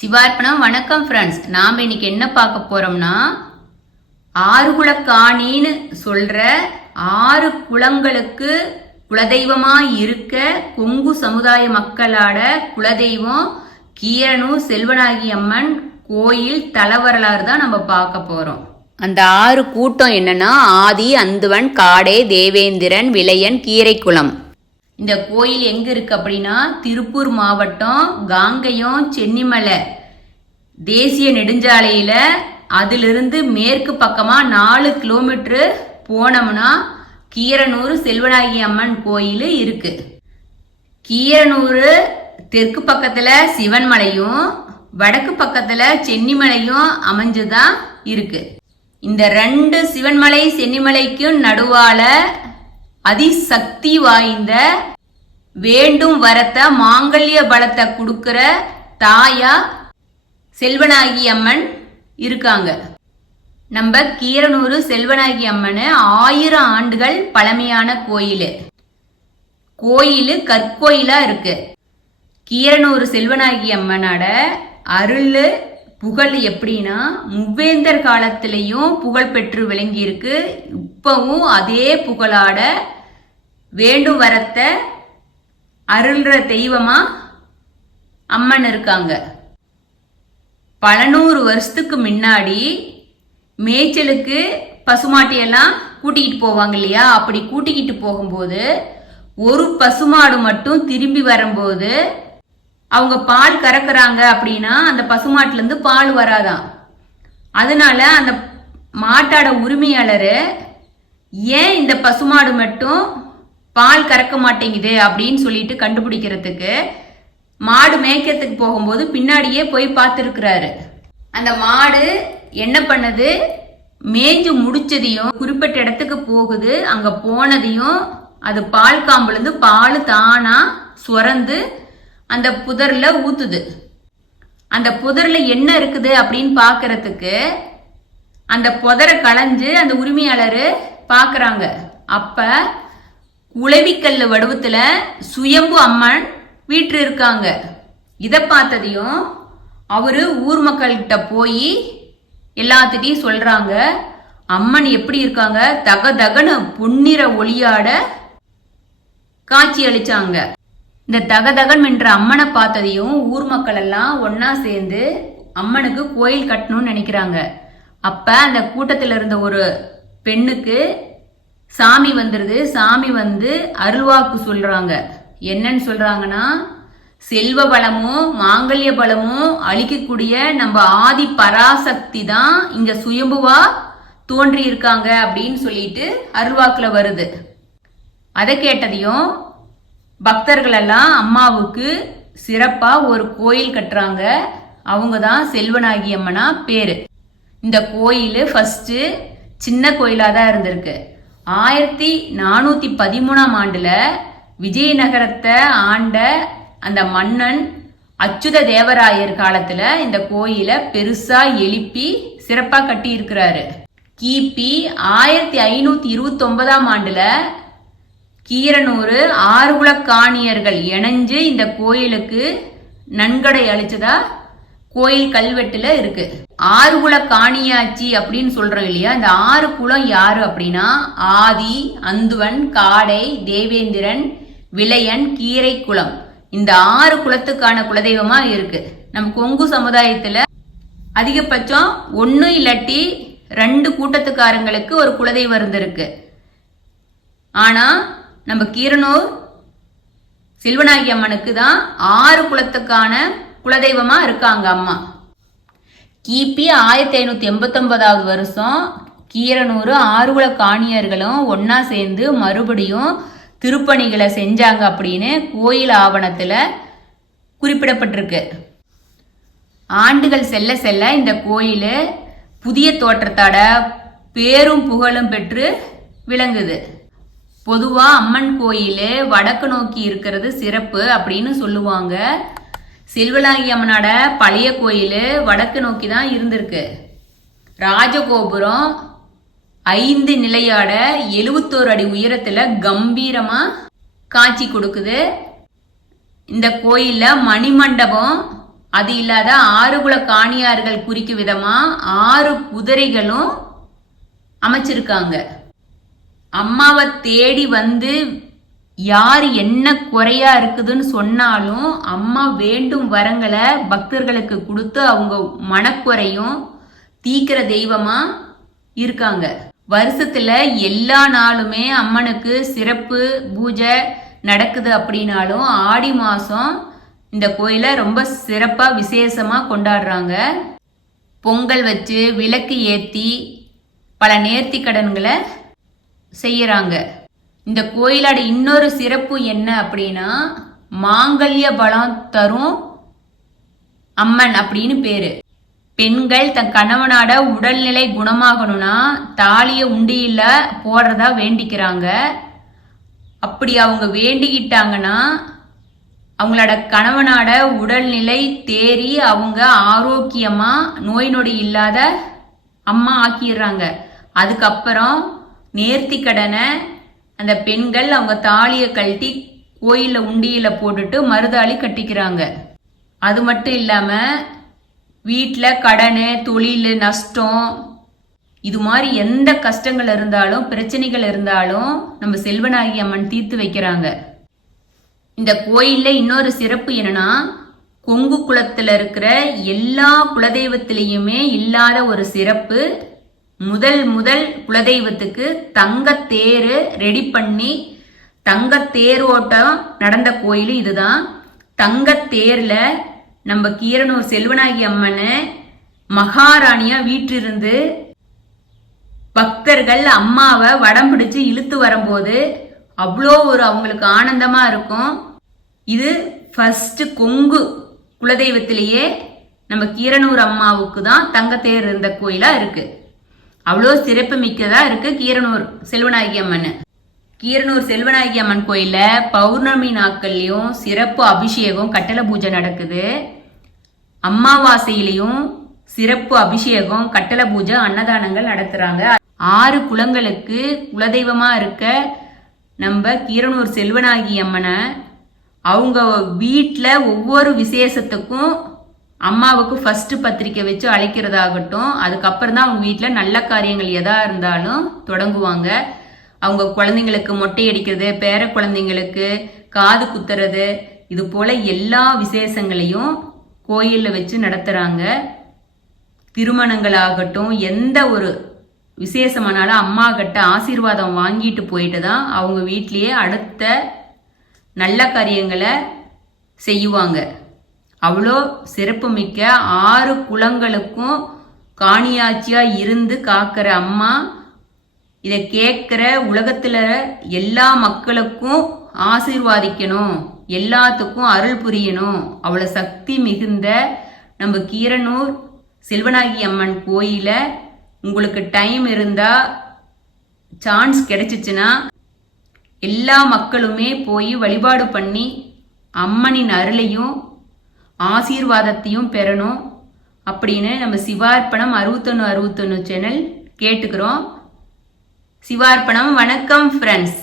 சிவார்ப்பணம் வணக்கம் ஃப்ரெண்ட்ஸ் நாம் இன்னைக்கு என்ன பார்க்க போறோம்னா ஆறுகுல காணின்னு சொல்ற ஆறு குளங்களுக்கு குலதெய்வமா இருக்க கொங்கு சமுதாய மக்களோட குலதெய்வம் கீரனூர் செல்வனாகி அம்மன் கோயில் தலவரலாறு தான் நம்ம பார்க்க போறோம். அந்த ஆறு கூட்டம் என்னன்னா ஆதி அந்துவன் காடே தேவேந்திரன் விளையன் கீரைக்குளம். இந்த கோயில் எங்க இருக்கு அப்படின்னா திருப்பூர் மாவட்டம் காங்கயம் சென்னிமலை. தேசிய நெடுஞ்சாலையில அதிலிருந்து மேற்கு பக்கமா நாலு கிலோமீட்டர் போனோம்னா கீரனூர் செல்வநாயகி அம்மன் கோயில் இருக்கு. கீரனூர் தெற்கு பக்கத்துல சிவன்மலையும் வடக்கு பக்கத்துல சென்னிமலையும் அமைஞ்சுதான் இருக்கு. இந்த ரெண்டு சிவன்மலை சென்னிமலைக்கும் நடுவால அதிசக்தி வாய்ந்த வேண்டும் வரத்த மாங்கல்ய பலத்தை கொடுக்கிற தாயா செல்வனாகி அம்மன் இருக்காங்க. நம்ம கீரனூர் செல்வனாகி அம்மன் ஆயிரம் ஆண்டுகள் பழமையான கோயில். கோயில் கற்கோயிலா இருக்கு. கீரனூர் செல்வனாகி அம்மனோட அருள் புகழ் எப்படின்னா மூவேந்தர் காலத்திலையும் புகழ் பெற்று விளங்கியிருக்கு. இப்பவும் அதே புகழாட வேண்டும் வரத்தை அருள்ற தெய்வமா அம்மன் இருக்காங்க. பல நூறு வருஷத்துக்கு முன்னாடி மேய்ச்சலுக்கு பசுமாட்டியெல்லாம் கூட்டிக்கிட்டு போவாங்க இல்லையா? அப்படி கூட்டிக்கிட்டு போகும்போது ஒரு பசுமாடு மட்டும் திரும்பி வரும்போது அவங்க பால் கறக்குறாங்க அப்படின்னா அந்த பசுமாட்டுல இருந்து பால் வராதான் அதனால அந்த மாட்டோட உரிமையாளர் ஏன் இந்த பசுமாடு மட்டும் பால் கறக்க மாட்டேங்குது அப்படின்னு சொல்லிட்டு கண்டுபிடிக்கிறதுக்கு மாடு மேய்க்கிறதுக்கு போகும்போது பின்னாடியே போய் பார்த்துருக்கிறாரு. அந்த மாடு என்ன பண்ணுது? மேய்ஞ்சு முடிச்சதையும் குறிப்பிட்ட இடத்துக்கு போகுது. அங்க போனதையும் அது பால் காம்புலேருந்து பால் தானா சுரந்து அந்த புதர்ல ஊத்துது. அந்த புதர்ல என்ன இருக்குது அப்படின்னு பாக்குறதுக்கு அந்த புதரை களைஞ்சு அந்த உரிமையாளர் பாக்குறாங்க. அப்ப உளவிக்கல்ல வடிவத்துல சுயம்பு அம்மன் வீட்டு இருக்காங்க. இதை பார்த்ததையும் அவரு ஊர் மக்கள்கிட்ட போய் எல்லாத்துட்டையும் சொல்றாங்க. அம்மன் எப்படி இருக்காங்க? தக தகன பொன்னிற ஒளியாட காட்சி அளிச்சாங்க. இந்த தகதகன் என்ற அம்மனை பார்த்ததையும் ஊர் மக்கள் எல்லாம் ஒன்னா சேர்ந்து அம்மனுக்கு கோயில் கட்டணும்னு நினைக்கிறாங்க. அப்ப அந்த கூட்டத்தில் இருந்த ஒரு பெண்ணுக்கு சாமி வந்துருது. சாமி வந்து அருள்வாக்கு சொல்றாங்க. என்னன்னு சொல்றாங்கன்னா செல்வ பலமும் மாங்கல்ய பலமும் அழிக்கக்கூடிய நம்ம ஆதி பராசக்தி தான் இங்க சுயம்புவா தோன்றி இருக்காங்க அப்படின்னு சொல்லிட்டு அருள்வாக்குல வருது. அதை கேட்டதையும் பக்தர்கள் எல்லாம் அம்மாவுக்கு சிறப்பா ஒரு கோயில் கட்டுறாங்க. அவங்க தான் செல்வனாகி அம்மனா பேரு. இந்த கோயில் ஃபர்ஸ்ட் சின்ன கோயிலா தான் இருந்திருக்கு. ஆயிரத்தி நானூத்தி பதிமூணாம் ஆண்டுல விஜயநகரத்தை ஆண்ட அந்த மன்னன் அச்சுத தேவராயர் காலத்துல இந்த கோயிலை பெருசா எழுப்பி சிறப்பா கட்டி இருக்கிறாரு கிபி ஆயிரத்தி ஐநூத்தி இருபத்தி ஒன்பதாம் ஆண்டுல கீரனூர் ஆறுகுலக்காணியர்கள் இணைஞ்சு இந்த கோயிலுக்கு நன்கடை அளிச்சதா? கோயில் கல்வெட்டுல இருக்கு. ஆறுகுல காணியாச்சி அப்படின்னு சொல்றோம் இல்லையா? இந்த ஆறு குலம் யாரு அப்படின்னா? ஆதி அந்துவன் காடை தேவேந்திரன் விளையன் கீரை குளம் இந்த ஆறு குலத்துக்கான குலதெய்வமா இருக்கு. நம்ம கொங்கு சமுதாயத்துல அதிகபட்சம் ஒன்னு இல்லாட்டி ரெண்டு கூட்டத்துக்காரங்களுக்கு ஒரு குலதெய்வம் இருந்திருக்கு. ஆனா நம்ம கீரனூர் செல்வநாயகி அம்மனுக்கு தான் ஆறு குலத்துக்கான குலதெய்வமா இருக்காங்க அம்மா. கிபி ஆயிரத்தி ஐநூத்தி எண்பத்தொன்பதாவது வருஷம் கீரனூர் ஆறுகுல காணியர்களும் ஒன்னா சேர்ந்து மறுபடியும் திருப்பணிகளை செஞ்சாங்க அப்படின்னு கோயில் ஆவணத்துல குறிப்பிடப்பட்டிருக்கு. ஆண்டுகள் செல்ல செல்ல இந்த கோயில் புதிய தோற்றத்தோட பேரும் புகழும் பெற்று விளங்குது. பொதுவா அம்மன் கோயில் வடக்கு நோக்கி இருக்கிறது சிறப்பு அப்படின்னு சொல்லுவாங்க. செல்வலாகி அம்மனோட பழைய கோயில் வடக்கு நோக்கி தான் இருந்திருக்கு. ராஜகோபுரம் ஐந்து நிலையாட எழுவத்தோரு அடி உயரத்துல கம்பீரமா காட்சி கொடுக்குது. இந்த கோயில்ல மணிமண்டபம் அது இல்லாத ஆறுகுல காணியார்கள் குறிக்கும் விதமா ஆறு குதிரைகளும் அமைச்சிருக்காங்க. அம்மாவை தேடி வந்து யார் என்ன குறையா இருக்குதுன்னு சொன்னாலும் அம்மா வேண்டும் வரங்களை பக்தர்களுக்கு கொடுத்து அவங்க மனக்குறையும் தீக்கிற தெய்வமா இருக்காங்க. வருஷத்துல எல்லா நாளுமே அம்மனுக்கு சிறப்பு பூஜை நடக்குது அப்படின்னாலும் ஆடி மாசம் இந்த கோயிலை ரொம்ப சிறப்பா விசேஷமா கொண்டாடுறாங்க. பொங்கல் வச்சு விளக்கு ஏத்தி பல நேர்த்தி கடன்களை செய்யறாங்க. இந்த கோயிலோட இன்னொரு சிறப்பு என்ன அப்படின்னா மாங்கல்ய பலம் தரும் அம்மன் அப்படின்னு பேரு. பெண்கள் தன் கணவனோட உடல்நிலை குணமாகணும்னா தாலிய உண்டியில போடுறதா வேண்டிக்கிறாங்க. அப்படி அவங்க வேண்டிக்கிட்டாங்கன்னா அவங்களோட கணவனோட உடல்நிலை தேறி அவங்க ஆரோக்கியமா நோய் நொடி இல்லாத அம்மா ஆக்கிடுறாங்க. அதுக்கப்புறம் நேர்த்தி கடனை அந்த பெண்கள் அவங்க தாலியை கழட்டி கோயிலில் உண்டியில் போட்டுட்டு மருதாளி கட்டிக்கிறாங்க. அது மட்டும் இல்லாமல் வீட்டில் கடன் தொழில் நஷ்டம் இது மாதிரி எந்த கஷ்டங்கள் இருந்தாலும் பிரச்சனைகள் இருந்தாலும் நம்ம செல்வநாயகி அம்மன் தீர்த்து வைக்கிறாங்க. இந்த கோயிலில் இன்னொரு சிறப்பு என்னன்னா கொங்கு குளத்தில் இருக்கிற எல்லா குலதெய்வத்திலையுமே இல்லாத ஒரு சிறப்பு முதல் முதல் குலதெய்வத்துக்கு தங்க தேரு ரெடி பண்ணி தங்க தேரோட்டம் நடந்த கோயில் இதுதான். தங்க தேர்ல நம்ம கீரனூர் செல்வநாயகி அம்மனை மகாராணியா வீட்டிலிருந்து பக்தர்கள் அம்மாவை வடம் பிடிச்சு இழுத்து வரும்போது அவ்வளோ ஒரு அவங்களுக்கு ஆனந்தமா இருக்கும். இது ஃபர்ஸ்ட் கொங்கு குலதெய்வத்திலேயே நம்ம கீரனூர் அம்மாவுக்கு தான் தங்கத்தேர் இருந்த கோயிலா இருக்கு. அவ்வளோ சிறப்பு மிக்கதா இருக்கு கீரனூர் செல்வநாயகி அம்மன். கீரனூர் செல்வநாயகி அம்மன் கோயில்ல பௌர்ணமி நாட்கள்லயும் சிறப்பு அபிஷேகம் கட்டளை பூஜை நடக்குது. அம்மாவாசையிலையும் சிறப்பு அபிஷேகம் கட்டளை பூஜை அன்னதானங்கள் நடத்துறாங்க. ஆறு குளங்களுக்கு குலதெய்வமா இருக்க நம்ம கீரனூர் செல்வநாயகி அம்மனை அவங்க வீட்டில் ஒவ்வொரு விசேஷத்துக்கும் அம்மாவுக்கு ஃபர்ஸ்ட் பத்திரிக்கை வச்சு அழைக்கிறதாகட்டும் அதுக்கப்புறம் தான் அவங்க வீட்டில் நல்ல காரியங்கள் எதா இருந்தாலும் தொடங்குவாங்க. அவங்க குழந்தைங்களுக்கு மொட்டை அடிக்கிறது பேர குழந்தைங்களுக்கு காது குத்துறது இது போல எல்லா விசேஷங்களையும் கோயிலில் வச்சு நடத்துகிறாங்க திருமணங்கள் ஆகட்டும் எந்த ஒரு விசேஷமானாலும் அம்மா கிட்ட ஆசீர்வாதம் வாங்கிட்டு போயிட்டு தான் அவங்க வீட்லேயே அடுத்த நல்ல காரியங்களை செய்யுவாங்க அவ்வளோ சிறப்புமிக்க ஆறு குளங்களுக்கும் காணியாட்சியா இருந்து காக்கிற அம்மா இதை கேட்குற உலகத்துல எல்லா மக்களுக்கும் ஆசீர்வாதிக்கணும் எல்லாத்துக்கும் அருள் புரியணும். அவ்வளோ சக்தி மிகுந்த நம்ம கீரனூர் செல்வநாயகி அம்மன் கோயில உங்களுக்கு டைம் இருந்தா சான்ஸ் கிடைச்சிச்சுன்னா எல்லா மக்களுமே போய் வழிபாடு பண்ணி அம்மனின் அருளையும் ஆசீர்வாதத்தையும் பெறணும் அப்படின்னு நம்ம சிவார்ப்பணம் அறுபத்தொன்று அறுபத்தொன்று சேனல் கேட்டுக்கிறோம். சிவார்ப்பணம் வணக்கம் ஃப்ரெண்ட்ஸ்